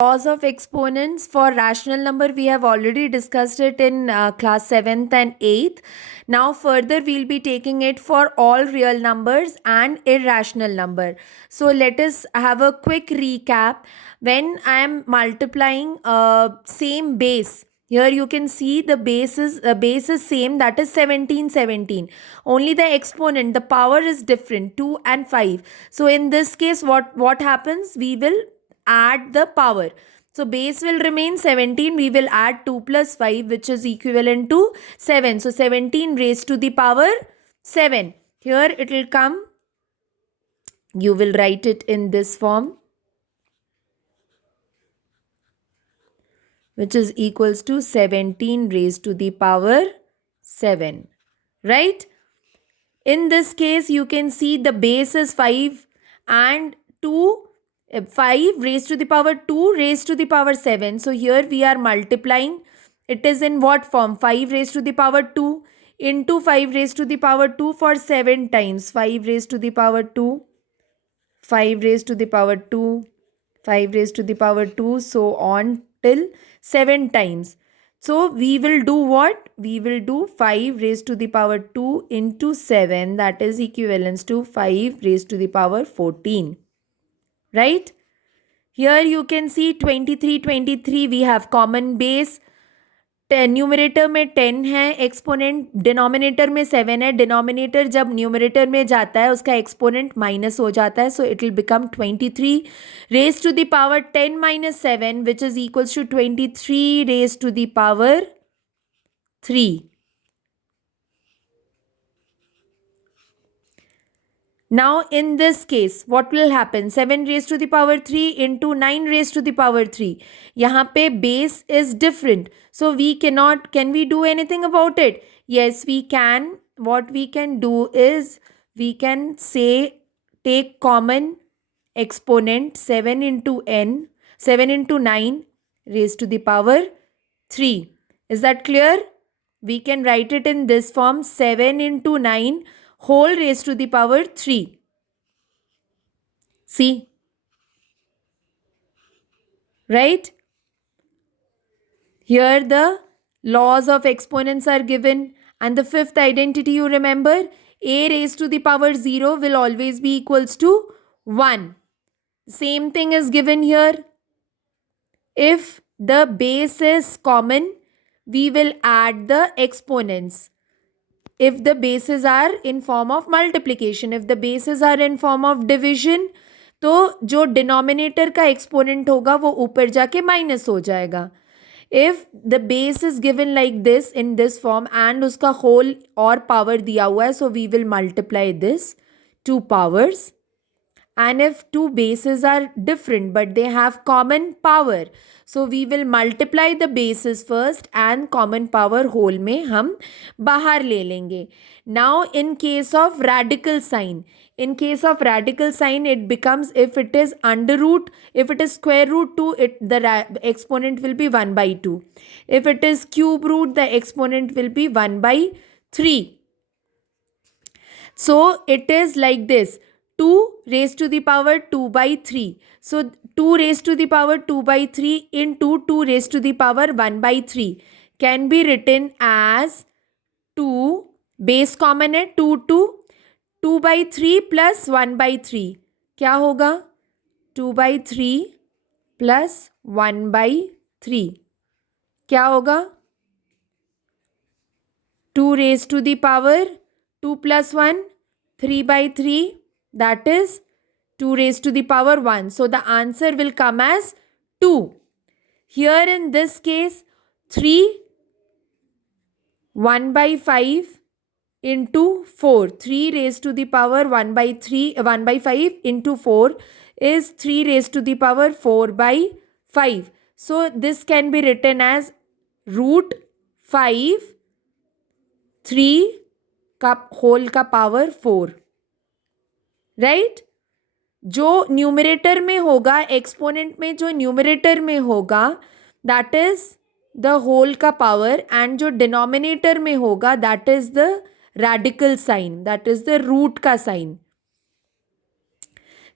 Laws of exponents for rational number, we have already discussed it in class 7th and 8th. Now further we'll be taking it for all real numbers and irrational number. So let us have a quick recap. When I am multiplying same base, here you can see the base is same, that is 17. Only the exponent, the power is different, 2 and 5. So in this case, what happens? We will add the power. So base will remain 17. We will add 2 plus 5, which is equivalent to 7. So 17 raised to the power 7. Here it will come. You will write it in this form, which is equals to 17 raised to the power 7. Right? In this case, you can see the base is 5 and 2, 5 raised to the power 2 raised to the power 7. So here we are multiplying. It is in what form? 5 raised to the power 2 into 5 raised to the power 2 for 7 times. 5 raised to the power 2, 5 raised to the power 2, 5 raised to the power 2, so on till 7 times. So we will do what? We will do 5 raised to the power 2 into 7, that is equivalent to 5 raised to the power 14. Right? Here you can see 23, we have common base. Numerator में 10 है, exponent denominator में 7 है. Denominator जब numerator में जाता है उसका exponent minus हो जाता है, so it will become 23 raise to the power 10 minus 7, which is equals to 23 raise to the power 3. Now in this case, what will happen? 7 raised to the power 3 into 9 raised to the power 3. यहाँ पे base is different. So can we do anything about it? Yes, we can. What we can do is, we can say, take common exponent 7 into 9 raised to the power 3. Is that clear? We can write it in this form, 7 into 9 whole raised to the power 3. See? Right? Here the laws of exponents are given. And the fifth identity, you remember, a raised to the power 0 will always be equals to 1. Same thing is given here. If the base is common, we will add the exponents. If the bases are in form of multiplication, if the bases are in form of division, तो जो denominator का exponent होगा वो ऊपर जाके minus हो जाएगा. If the base is given like this in this form and उसका होल और पावर दिया हुआ है, so we will multiply this 2 powers. And if two bases are different but they have common power, so we will multiply the bases first and common power whole में हम बाहर ले लेंगे. Now in case of radical sign, it becomes, if it is under root, if it is square root 2, the exponent will be 1 by 2. If it is cube root, the exponent will be 1 by 3. So it is like this. 2 raised to the power 2 by 3. So 2 raised to the power 2 by 3 into 2 raised to the power 1 by 3 can be written as 2, base common है 2 by 3 plus 1 by 3. क्या होगा? 2 by 3 plus 1 by 3. क्या होगा? 2 raised to the power 2 plus 1, 3 by 3. That is 2 raised to the power 1. So the answer will come as 2. Here in this case, 3, 1 by 5 into 4. 3 raised to the power 1 by 5 into 4 is 3 raised to the power 4 by 5. So this can be written as root 5 3 का whole का power 4. Right? जो numerator में होगा, exponent में जो numerator में होगा, that is the whole का पावर, एंड जो डिनोमिनेटर में होगा that is the radical sign, that is the root का sign.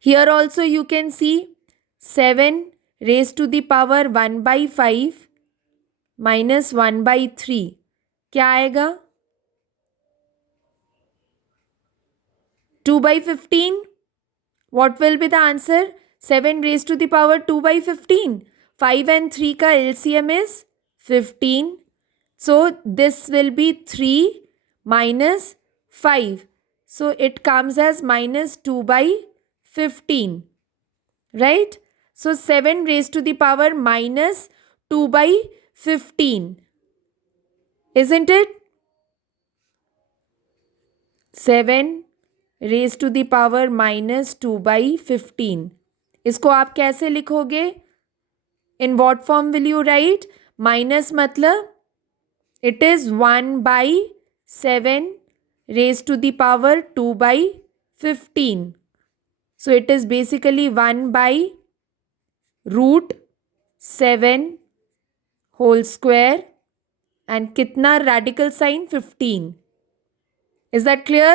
Here also you can see 7 raise to the power 1/5 minus 1/3 क्या आएगा? 2/15. What will be the answer? 7 raised to the power 2/15. 5 and 3 का LCM is 15. So this will be 3 minus 5. So it comes as minus 2/15. Right? So 7 raised to the power minus 2/15. Isn't it? 7 raised to the power minus 2/15. इसको आप कैसे लिखोगे? In what form will you write? Minus मतलब it is 1/7 raised to the power 2/15. So it is basically 1/√7 whole square and कितना radical sign 15. Is that clear?